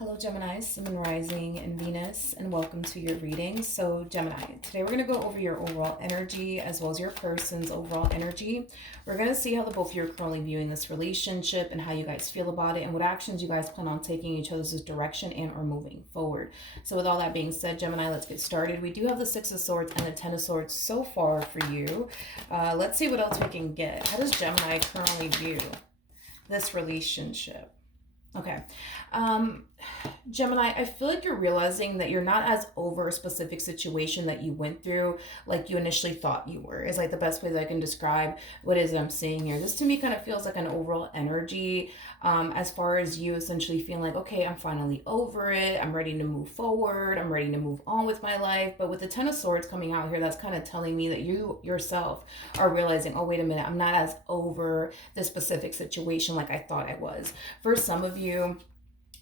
Hello, Gemini, Sun, Rising, and Venus, and welcome to your reading. So, Gemini, today we're going to go over your overall energy as well as your person's overall energy. We're going to see how the both of you are currently viewing this relationship and how you guys feel about it and what actions you guys plan on taking each other's direction and or moving forward. So, with all that being said, Gemini, let's get started. We do have the Six of Swords and the Ten of Swords so far for you. Let's see what else we can get. How does Gemini currently view this relationship? Okay. Gemini, I feel like you're realizing that you're not as over a specific situation that you went through like you initially thought you were. Is like the best way that I can describe what it is that I'm seeing here. This to me kind of feels like an overall energy as far as you essentially feeling like, okay, I'm finally over it. I'm ready to move forward. I'm ready to move on with my life. But with the Ten of Swords coming out here, that's kind of telling me that you yourself are realizing, oh, wait a minute, I'm not as over this specific situation like I thought I was. For some of you,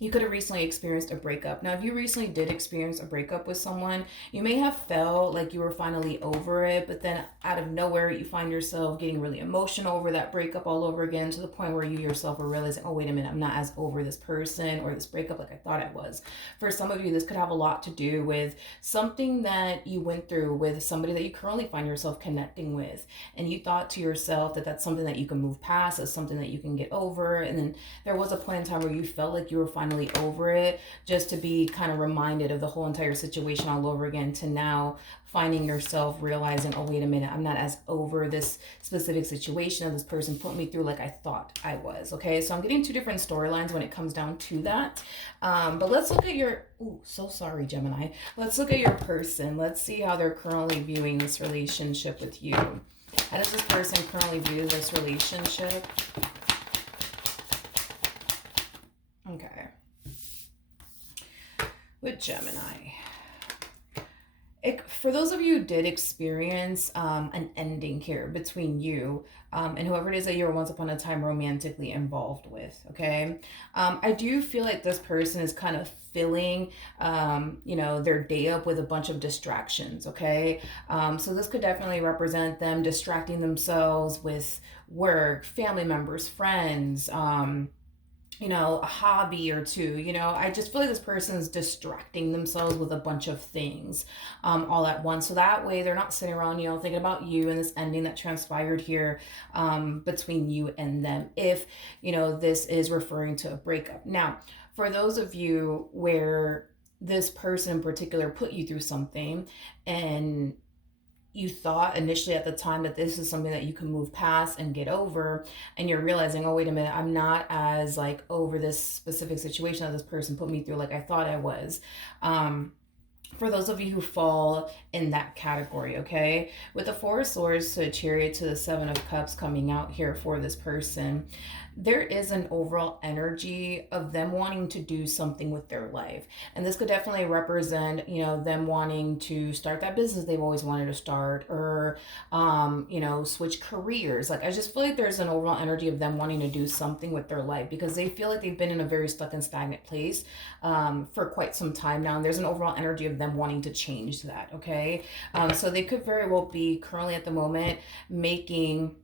you could have recently experienced a breakup. Now, if you recently did experience a breakup with someone, you may have felt like you were finally over it, but then out of nowhere, you find yourself getting really emotional over that breakup all over again to the point where you yourself are realizing, oh, wait a minute, I'm not as over this person or this breakup like I thought I was. For some of you, this could have a lot to do with something that you went through with somebody that you currently find yourself connecting with. And you thought to yourself that that's something that you can move past, that's something that you can get over. And then there was a point in time where you felt like you were finally over it, just to be kind of reminded of the whole entire situation all over again, to now finding yourself realizing, oh, wait a minute, I'm not as over this specific situation that this person put me through like I thought I was. Okay, so I'm getting two different storylines when it comes down to that. But let's look at your, so sorry, Gemini. Let's look at your person. Let's see how they're currently viewing this relationship with you. How does this person currently view this relationship? Okay. With Gemini, for those of you who did experience an ending here between you and whoever it is that you were once upon a time romantically involved with, okay, I do feel like this person is kind of filling their day up with a bunch of distractions. Okay, so this could definitely represent them distracting themselves with work, family members, friends, a hobby or two. I just feel like this person's distracting themselves with a bunch of things all at once. So that way they're not sitting around, thinking about you and this ending that transpired here between you and them. If, this is referring to a breakup. Now, for those of you where this person in particular put you through something and you thought initially at the time that this is something that you can move past and get over, and you're realizing, oh, wait a minute, I'm not as like over this specific situation that this person put me through like I thought I was. For those of you who fall in that category, okay, with the Four of Swords to the Chariot to the Seven of Cups coming out here for this person, there is an overall energy of them wanting to do something with their life. And this could definitely represent, them wanting to start that business they've always wanted to start, or, switch careers. Like, I just feel like there's an overall energy of them wanting to do something with their life because they feel like they've been in a very stuck and stagnant place for quite some time now. And there's an overall energy of them wanting to change that, okay? So they could very well be currently at the moment making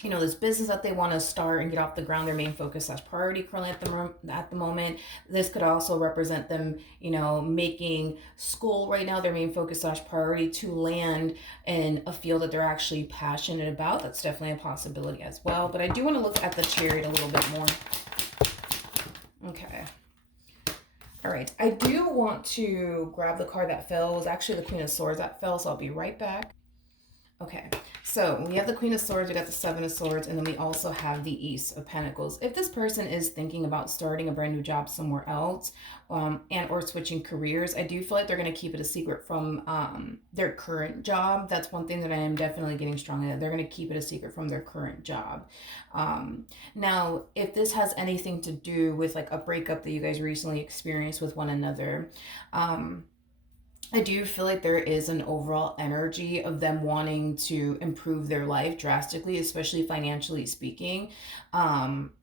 this business that they want to start and get off the ground, their main focus slash priority currently at the moment. This could also represent them, making school right now their main focus slash priority to land in a field that they're actually passionate about. That's definitely a possibility as well. But I do want to look at the Chariot a little bit more. Okay. All right. I do want to grab the card that fell. It was actually the Queen of Swords that fell, so I'll be right back. Okay, so we have the Queen of Swords, we got the Seven of Swords, and then we also have the Ace of Pentacles. If this person is thinking about starting a brand new job somewhere else and or switching careers, I do feel like they're going to keep it a secret from their current job. That's one thing that I am definitely getting strong at. They're going to keep it a secret from their current job. Now, if this has anything to do with like a breakup that you guys recently experienced with one another, I do feel like there is an overall energy of them wanting to improve their life drastically, especially financially speaking.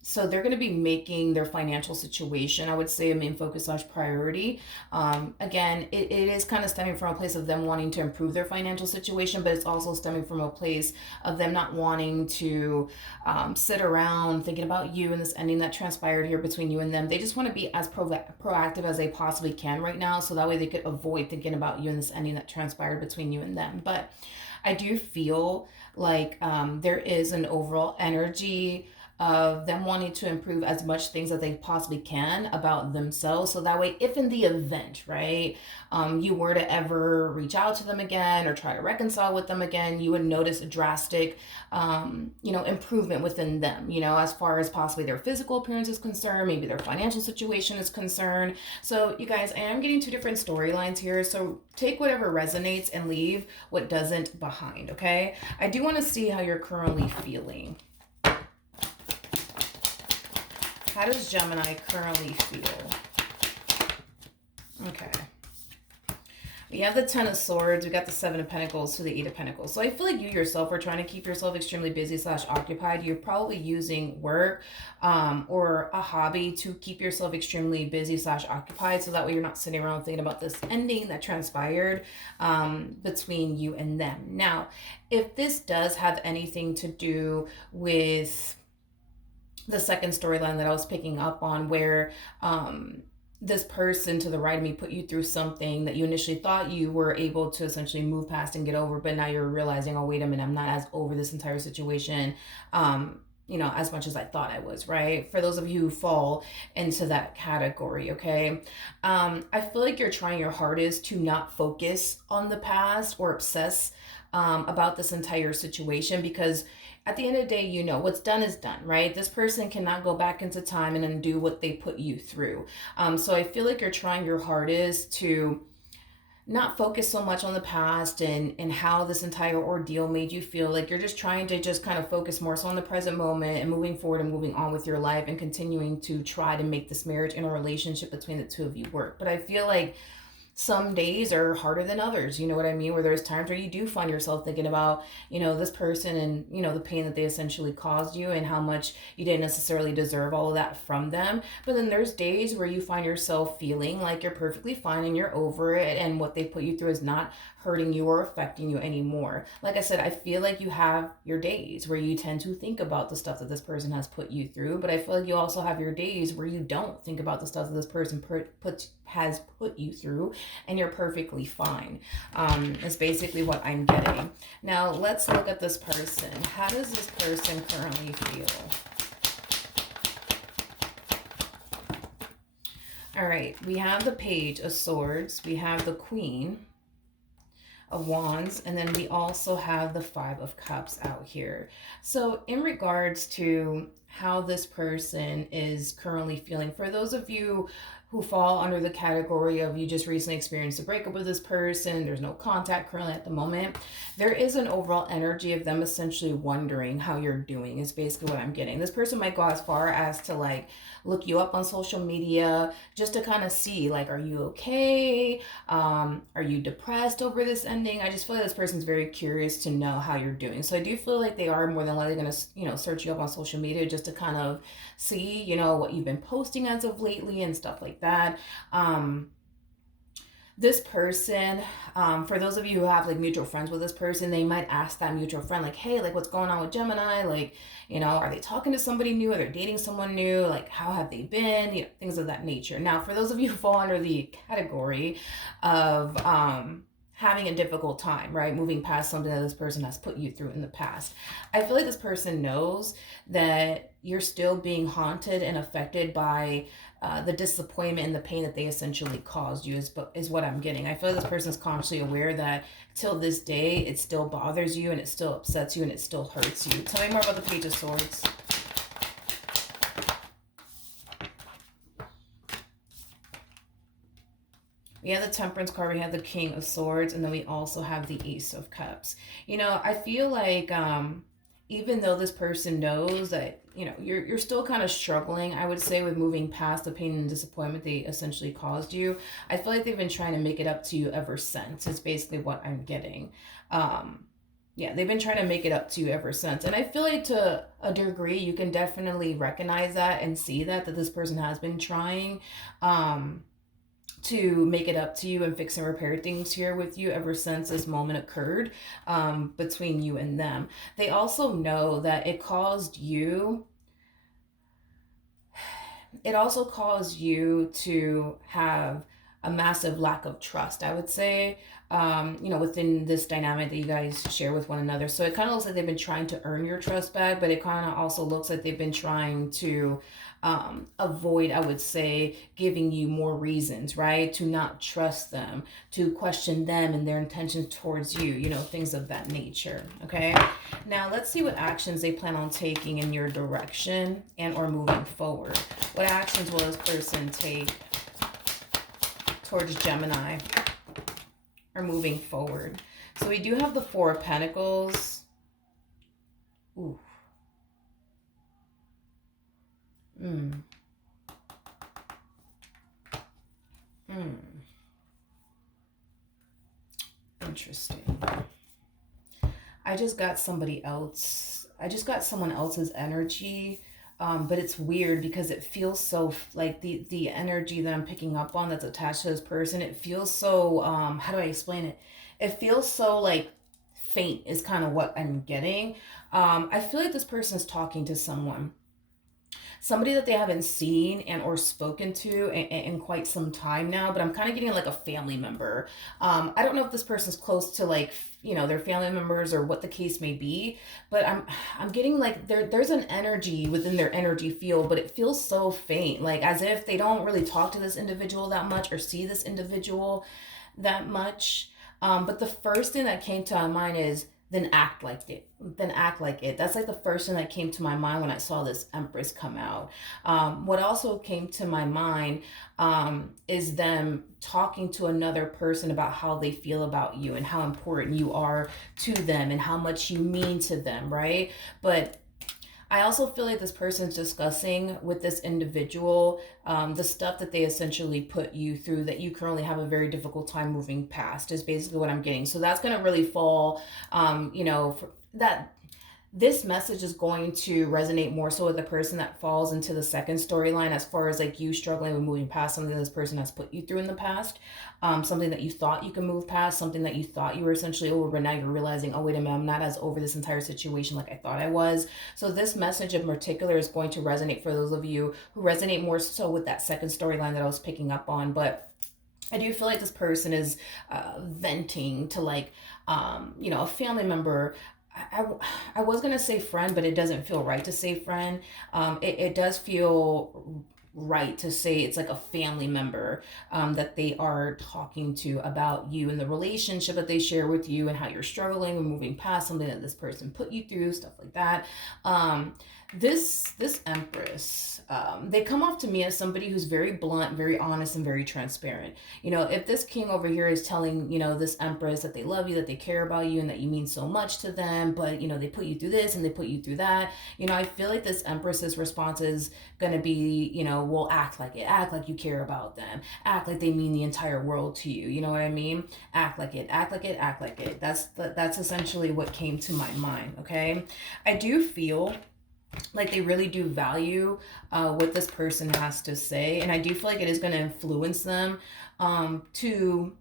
So they're going to be making their financial situation, I would say, a main focus slash priority. Again, it is kind of stemming from a place of them wanting to improve their financial situation, but it's also stemming from a place of them not wanting to sit around thinking about you and this ending that transpired here between you and them. They just want to be as proactive as they possibly can right now, so that way they could avoid thinking about you and this ending that transpired between you and them. But I do feel like there is an overall energy of them wanting to improve as much things that they possibly can about themselves, so that way if in the event, right, you were to ever reach out to them again or try to reconcile with them again, you would notice a drastic improvement within them, as far as possibly their physical appearance is concerned, maybe their financial situation is concerned. So you guys, I am getting two different storylines here, so take whatever resonates and leave what doesn't behind. Okay, I do want to see how you're currently feeling. How does Gemini currently feel? Okay. We have the Ten of Swords. We got the Seven of Pentacles to the Eight of Pentacles. So I feel like you yourself are trying to keep yourself extremely busy slash occupied. You're probably using work or a hobby to keep yourself extremely busy slash occupied. So that way you're not sitting around thinking about this ending that transpired between you and them. Now, if this does have anything to do with the second storyline that I was picking up on, where this person to the right of me put you through something that you initially thought you were able to essentially move past and get over, but now you're realizing, oh, wait a minute, I'm not as over this entire situation, as much as I thought I was, right? For those of you who fall into that category, okay? I feel like you're trying your hardest to not focus on the past or obsess about this entire situation, because at the end of the day, what's done is done, right? This person cannot go back into time and undo what they put you through. So I feel like you're trying your hardest to not focus so much on the past and how this entire ordeal made you feel. Like you're just trying to just kind of focus more so on the present moment and moving forward and moving on with your life and continuing to try to make this marriage and a relationship between the two of you work. But I feel like some days are harder than others, you know what I mean? Where there's times where you do find yourself thinking about, this person and, the pain that they essentially caused you and how much you didn't necessarily deserve all of that from them. But then there's days where you find yourself feeling like you're perfectly fine and you're over it and what they put you through is not hurting you or affecting you anymore. Like I said, I feel like you have your days where you tend to think about the stuff that this person has put you through, but I feel like you also have your days where you don't think about the stuff that this person has put you through, and you're perfectly fine. Is basically what I'm getting. Now let's look at this person. How does this person currently feel? All right, we have the Page of Swords, we have the Queen of Wands, and then we also have the Five of Cups out here. So in regards to how this person is currently feeling, for those of you who fall under the category of you just recently experienced a breakup with this person, there's no contact currently at the moment, there is an overall energy of them essentially wondering how you're doing is basically what I'm getting. This person might go as far as to look you up on social media just to kind of see, are you okay? Are you depressed over this ending? I just feel like this person's very curious to know how you're doing. So I do feel like they are more than likely going to, search you up on social media just to kind of see, what you've been posting as of lately and stuff like that. This person, for those of you who have mutual friends with this person, they might ask that mutual friend, hey, what's going on with Gemini? Are they talking to somebody new? Are they dating someone new? How have they been? Things of that nature. Now, for those of you who fall under the category of having a difficult time, right? Moving past something that this person has put you through in the past. I feel like this person knows that you're still being haunted and affected by the disappointment and the pain that they essentially caused you is what I'm getting. I feel like this person is consciously aware that till this day, it still bothers you and it still upsets you and it still hurts you. Tell me more about the Page of Swords. We have the Temperance card, we have the King of Swords, and then we also have the Ace of Cups. I feel like even though this person knows that, you're still kind of struggling, I would say, with moving past the pain and disappointment they essentially caused you. I feel like they've been trying to make it up to you ever since. It's basically what I'm getting. Yeah, they've been trying to make it up to you ever since. And I feel like to a degree, you can definitely recognize that and see that this person has been trying. To make it up to you and fix and repair things here with you ever since this moment occurred, between you and them. They also know that it also caused you to have a massive lack of trust, I would say, within this dynamic that you guys share with one another. So it kind of looks like they've been trying to earn your trust back, but it kind of also looks like they've been trying to avoid, I would say, giving you more reasons, right? To not trust them, to question them and their intentions towards you, things of that nature, okay? Now, let's see what actions they plan on taking in your direction and or moving forward. What actions will this person take towards Gemini or moving forward? So we do have the Four of Pentacles. Ooh. Interesting. I just got somebody else. I just got someone else's energy. But it's weird because it feels so like the energy that I'm picking up on that's attached to this person. It feels so, how do I explain it? It feels so like faint is kind of what I'm getting. I feel like this person is talking to somebody that they haven't seen and or spoken to in quite some time now, but I'm kind of getting like a family member. I don't know if this person's close to like, their family members or what the case may be, but I'm getting like there's an energy within their energy field, but it feels so faint, like as if they don't really talk to this individual that much or see this individual that much. But the first thing that came to my mind is, then act like it. Then act like it. That's like the first thing that came to my mind when I saw this Empress come out. What also came to my mind is them talking to another person about how they feel about you and how important you are to them and how much you mean to them, right? But I also feel like this person's discussing with this individual the stuff that they essentially put you through that you currently have a very difficult time moving past, is basically what I'm getting. So that's going to really fall, for that. This message is going to resonate more so with the person that falls into the second storyline, as far as like you struggling with moving past something this person has put you through in the past, something that you thought you could move past, something that you thought you were essentially over, but now you're realizing, oh wait a minute, I'm not as over this entire situation like I thought I was. So this message in particular is going to resonate for those of you who resonate more so with that second storyline that I was picking up on. But I do feel like this person is venting to like, a family member. I was going to say friend, but it doesn't feel right to say friend. It does feel right to say it's like a family member that they are talking to about you and the relationship that they share with you and how you're struggling and moving past something that this person put you through, stuff like that. This Empress, they come off to me as somebody who's very blunt, very honest, and very transparent. If this king over here is telling, this Empress that they love you, that they care about you, and that you mean so much to them, but, they put you through this and they put you through that, I feel like this Empress's response is going to be, well, act like it, act like you care about them, act like they mean the entire world to you. You know what I mean? Act like it, act like it, act like it. That's essentially what came to my mind, okay? I do feel like they really do value what this person has to say, and I do feel like it is going to influence them to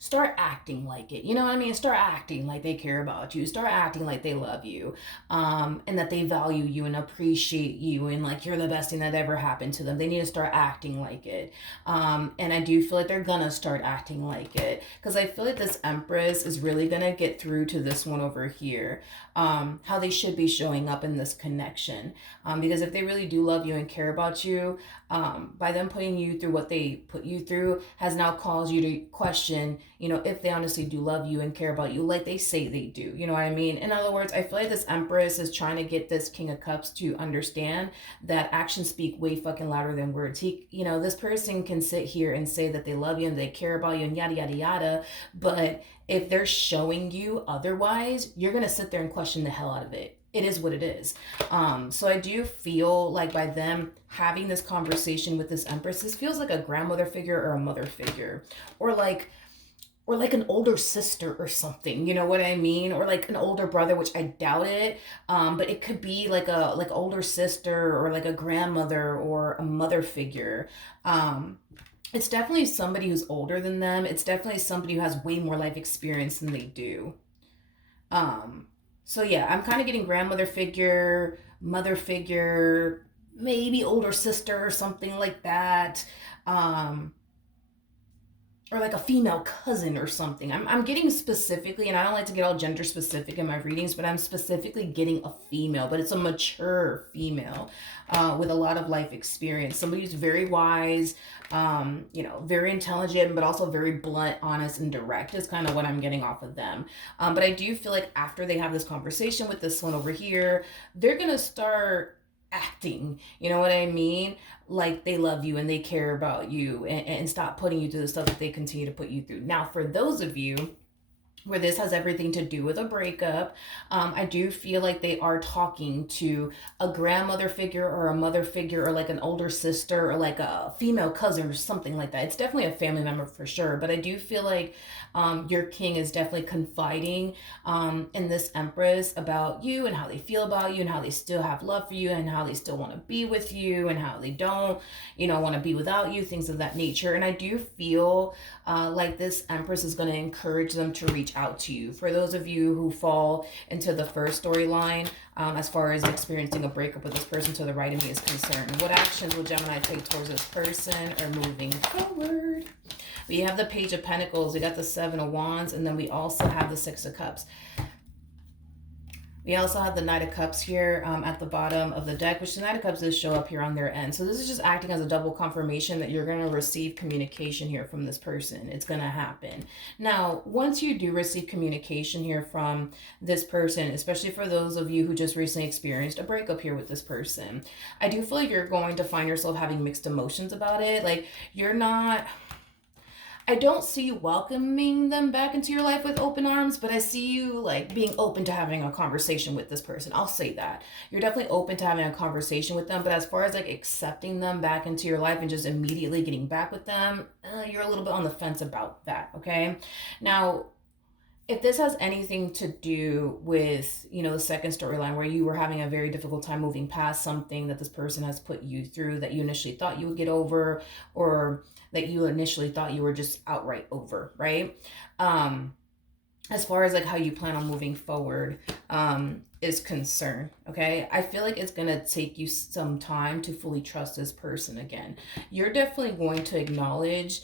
start acting like it. You know what I mean? Start acting like they care about you. Start acting like they love you, and that they value you and appreciate you, and like you're the best thing that ever happened to them. They need to start acting like it. And I do feel like they're gonna start acting like it, because I feel like this Empress is really gonna get through to this one over here, how they should be showing up in this connection. Because if they really do love you and care about you, by them putting you through what they put you through has now caused you to question, if they honestly do love you and care about you like they say they do. You know what I mean? In other words, I feel like this Empress is trying to get this King of Cups to understand that actions speak way fucking louder than words. This person can sit here and say that they love you and they care about you and yada, yada, yada. But if they're showing you otherwise, you're going to sit there and question the hell out of it. it is what it is. So I do feel like by them having this conversation with this Empress, this feels like a grandmother figure or a mother figure, or like an older sister or something, you know what I mean, or like an older brother, which I doubt it. But it could be like older sister or like a grandmother or a mother figure. It's definitely somebody who's older than them. It's definitely somebody who has way more life experience than they do. Um, so yeah, I'm kind of getting grandmother figure, mother figure, maybe older sister or something like that. Um, or like a female cousin or something. I'm getting specifically, and I don't like to get all gender specific in my readings, but I'm specifically getting a female, but it's a mature female with a lot of life experience. Somebody who's very wise, very intelligent, but also very blunt, honest, and direct is kind of what I'm getting off of them. But I do feel like after they have this conversation with this one over here, they're going to start acting, you know what I mean, like they love you and they care about you, and stop putting you through the stuff that they continue to put you through. Now, for those of you where this has everything to do with a breakup, I do feel like they are talking to a grandmother figure or a mother figure or like an older sister or like a female cousin or something like that. It's definitely a family member for sure, but I do feel like your king is definitely confiding in this Empress about you and how they feel about you and how they still have love for you and how they still want to be with you and how they don't, want to be without you, things of that nature. And I do feel like this Empress is going to encourage them to reach out to you. For those of you who fall into the first storyline, as far as experiencing a breakup with this person to the right of me is concerned, what actions will Gemini take towards this person or moving forward? We have the Page of Pentacles, we got the Seven of Wands, and then we also have the Six of Cups. We also have the Knight of Cups here at the bottom of the deck, which the Knight of Cups does show up here on their end. So this is just acting as a double confirmation that you're going to receive communication here from this person. It's going to happen. Now, once you do receive communication here from this person, especially for those of you who just recently experienced a breakup here with this person, I do feel like you're going to find yourself having mixed emotions about it. Like, you're not... I don't see you welcoming them back into your life with open arms, but I see you like being open to having a conversation with this person. I'll say that. You're definitely open to having a conversation with them, but as far as like accepting them back into your life and just immediately getting back with them, you're a little bit on the fence about that, okay? Now, if this has anything to do with, the second storyline where you were having a very difficult time moving past something that this person has put you through that you initially thought you would get over, or that you initially thought you were just outright over, right? As far as like how you plan on moving forward is concerned, okay? I feel like it's gonna take you some time to fully trust this person again. You're definitely going to acknowledge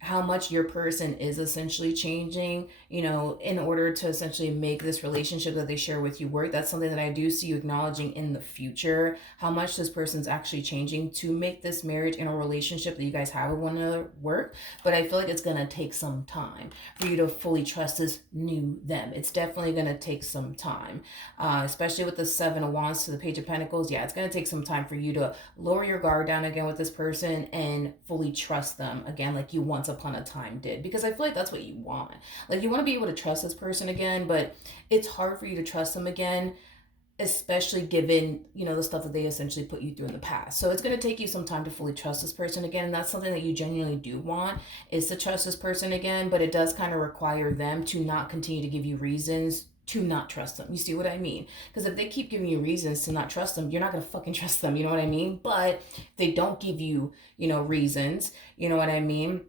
how much your person is essentially changing, in order to essentially make this relationship that they share with you work. That's something that I do see you acknowledging in the future, how much this person's actually changing to make this marriage and a relationship that you guys have with one another work. But I feel like it's going to take some time for you to fully trust this new them. It's definitely going to take some time, especially with the Seven of Wands to the Page of Pentacles. Yeah, it's going to take some time for you to lower your guard down again with this person and fully trust them again like you once upon a time did, because I feel like that's what you want. Like, you want to be able to trust this person again, but it's hard for you to trust them again, especially given the stuff that they essentially put you through in the past. So it's going to take you some time to fully trust this person again, and that's something that you genuinely do want, is to trust this person again. But it does kind of require them to not continue to give you reasons to not trust them. You see what I mean? Because if they keep giving you reasons to not trust them, you're not going to fucking trust them. You know what I mean? But if they don't give you, reasons, you know what I mean,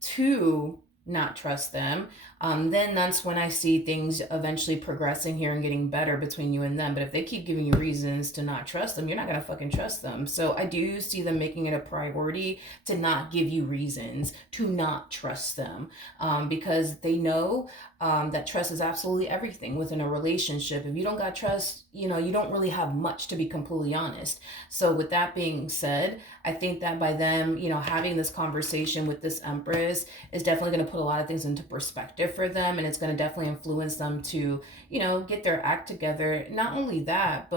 to not trust them, then that's when I see things eventually progressing here and getting better between you and them. But if they keep giving you reasons to not trust them, you're not gonna fucking trust them. So I do see them making it a priority to not give you reasons to not trust them, because they know that trust is absolutely everything within a relationship. If you don't got trust, you don't really have much, to be completely honest. So with that being said, I think that by them, having this conversation with this Empress is definitely going to put a lot of things into perspective for them, and it's going to definitely influence them to, get their act together. Not only that,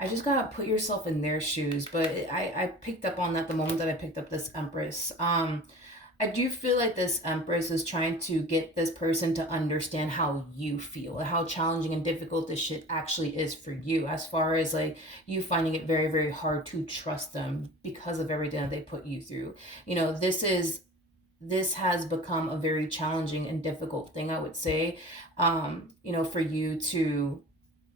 I just gotta put yourself in their shoes. But I picked up on that the moment that I picked up this Empress. I do feel like this Empress is trying to get this person to understand how you feel, how challenging and difficult this shit actually is for you, as far as like you finding it very, very hard to trust them because of everything that they put you through. You know, this has become a very challenging and difficult thing, I would say, for you to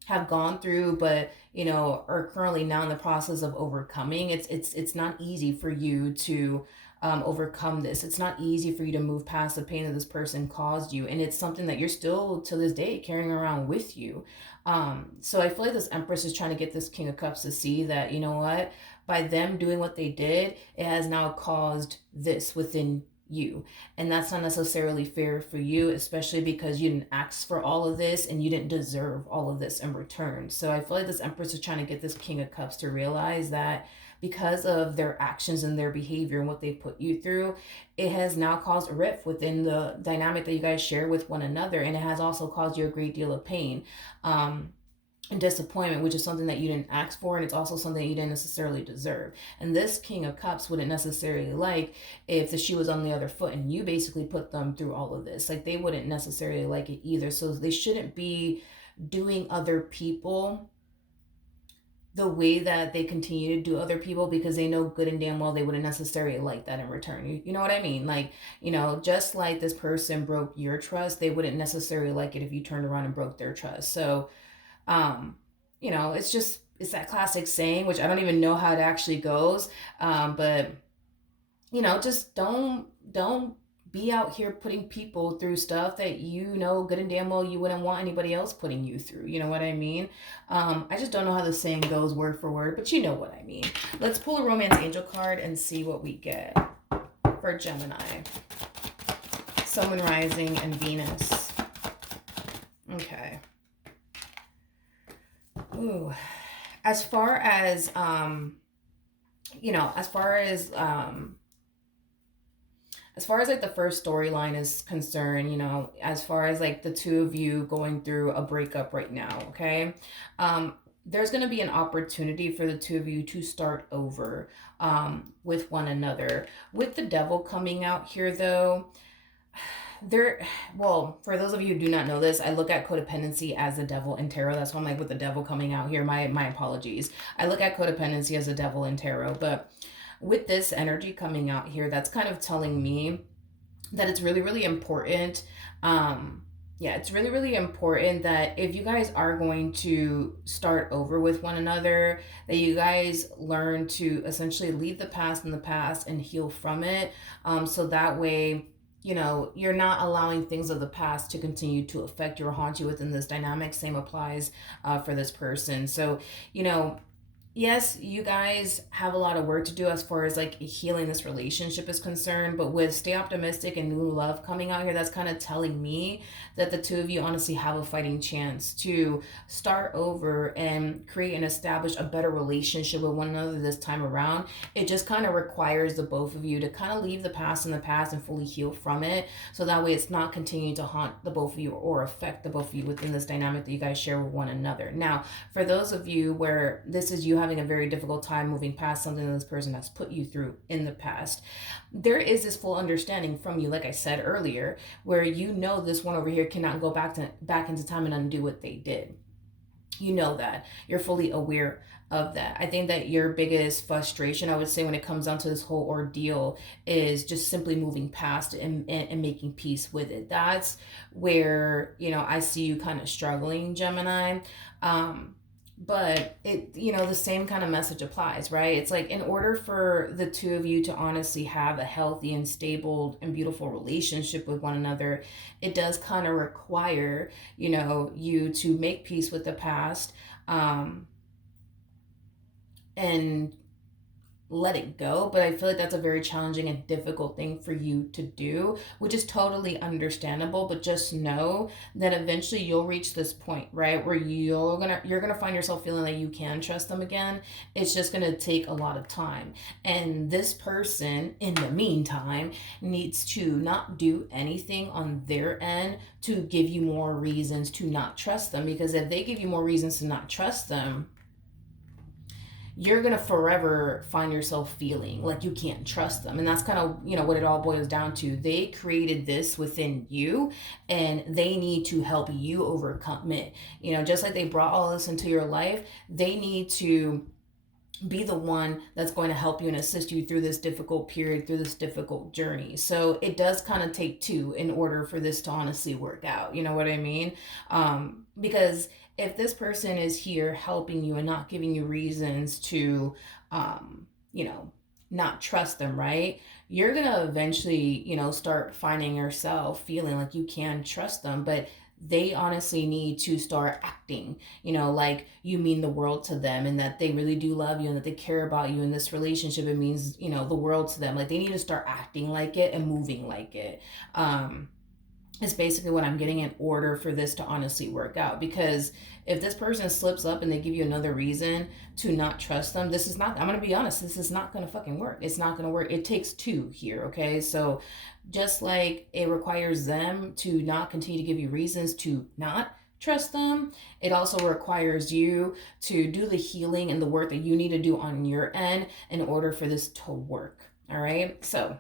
have gone through, but are currently now in the process of overcoming. It's not easy for you to overcome this. It's not easy for you to move past the pain that this person caused you, and it's something that you're still to this day carrying around with you. So I feel like this Empress is trying to get this King of Cups to see that, you know what, by them doing what they did, it has now caused this within you. And that's not necessarily fair for you, especially because you didn't ask for all of this and you didn't deserve all of this in return. So I feel like this Empress is trying to get this King of Cups to realize that because of their actions and their behavior and what they put you through, it has now caused a rift within the dynamic that you guys share with one another. And it has also caused you a great deal of pain. And disappointment, which is something that you didn't ask for, and it's also something you didn't necessarily deserve. And this King of Cups wouldn't necessarily like if the shoe was on the other foot and you basically put them through all of this. Like, they wouldn't necessarily like it either. So they shouldn't be doing other people the way that they continue to do other people, because they know good and damn well they wouldn't necessarily like that in return. You know what I mean? Like, just like this person broke your trust, they wouldn't necessarily like it if you turned around and broke their trust. So it's that classic saying, which I don't even know how it actually goes. But just don't be out here putting people through stuff that good and damn well you wouldn't want anybody else putting you through. You know what I mean? I just don't know how the saying goes word for word, but you know what I mean. Let's pull a Romance Angel card and see what we get for Gemini. Sun, Moon, Rising, and Venus. Okay. Ooh. As far as like the first storyline is concerned, as far as like the two of you going through a breakup right now, okay? There's going to be an opportunity for the two of you to start over with one another. With the Devil coming out here, though, for those of you who do not know this, I look at codependency as the devil in tarot. That's why I'm like, with the devil coming out here, my apologies. I look at codependency as the devil in tarot, but with this energy coming out here, that's kind of telling me that it's really, really important. It's really, really important that if you guys are going to start over with one another, that you guys learn to essentially leave the past in the past and heal from it. So that way, you're not allowing things of the past to continue to affect you or haunt you within this dynamic. Same applies for this person. So, yes, you guys have a lot of work to do as far as like healing this relationship is concerned, but with Stay Optimistic and New Love coming out here, that's kind of telling me that the two of you honestly have a fighting chance to start over and create and establish a better relationship with one another this time around. It just kind of requires the both of you to kind of leave the past in the past and fully heal from it, so that way it's not continuing to haunt the both of you or affect the both of you within this dynamic that you guys share with one another. Now, for those of you where this is you having a very difficult time moving past something that this person has put you through in the past, there is this full understanding from you, like I said earlier, where this one over here cannot go back into time and undo what they did. That you're fully aware of that. I think that your biggest frustration, I would say, when it comes down to this whole ordeal, is just simply moving past it and making peace with it. That's where I see you kind of struggling, Gemini. But the same kind of message applies, right? It's like, in order for the two of you to honestly have a healthy and stable and beautiful relationship with one another, it does kind of require, you to make peace with the past, and let it go. But I feel like that's a very challenging and difficult thing for you to do, which is totally understandable. But just know that eventually you'll reach this point, right, where you're gonna find yourself feeling like you can trust them again. It's just gonna take a lot of time, and this person in the meantime needs to not do anything on their end to give you more reasons to not trust them, because if they give you more reasons to not trust them, you're going to forever find yourself feeling like you can't trust them. And that's kind of, what it all boils down to. They created this within you, and they need to help you overcome it. Just like they brought all this into your life, they need to be the one that's going to help you and assist you through this difficult period, through this difficult journey. So it does kind of take two in order for this to honestly work out. You know what I mean? Because if this person is here helping you and not giving you reasons to, you know, not trust them, right? You're going to eventually, start finding yourself feeling like you can trust them, but they honestly need to start acting, like you mean the world to them, and that they really do love you and that they care about you in this relationship. It means, the world to them. Like they need to start acting like it and moving like it. Is basically what I'm getting in order for this to honestly work out. Because if this person slips up and they give you another reason to not trust them, this is not, I'm going to be honest, this is not going to fucking work. It's not going to work. It takes two here, okay? So just like it requires them to not continue to give you reasons to not trust them, it also requires you to do the healing and the work that you need to do on your end in order for this to work, all right? So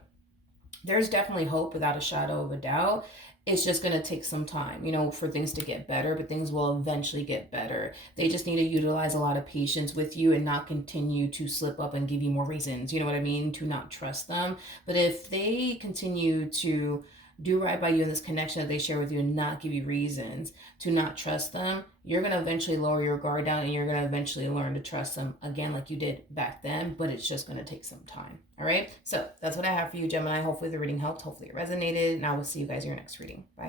there's definitely hope without a shadow of a doubt. It's just going to take some time, for things to get better, but things will eventually get better. They just need to utilize a lot of patience with you and not continue to slip up and give you more reasons, you know what I mean, to not trust them. But if they continue to do right by you in this connection that they share with you and not give you reasons to not trust them, you're going to eventually lower your guard down and you're going to eventually learn to trust them again like you did back then, but it's just going to take some time. All right? So that's what I have for you, Gemini. Hopefully the reading helped. Hopefully it resonated, and I will see you guys in your next reading. Bye.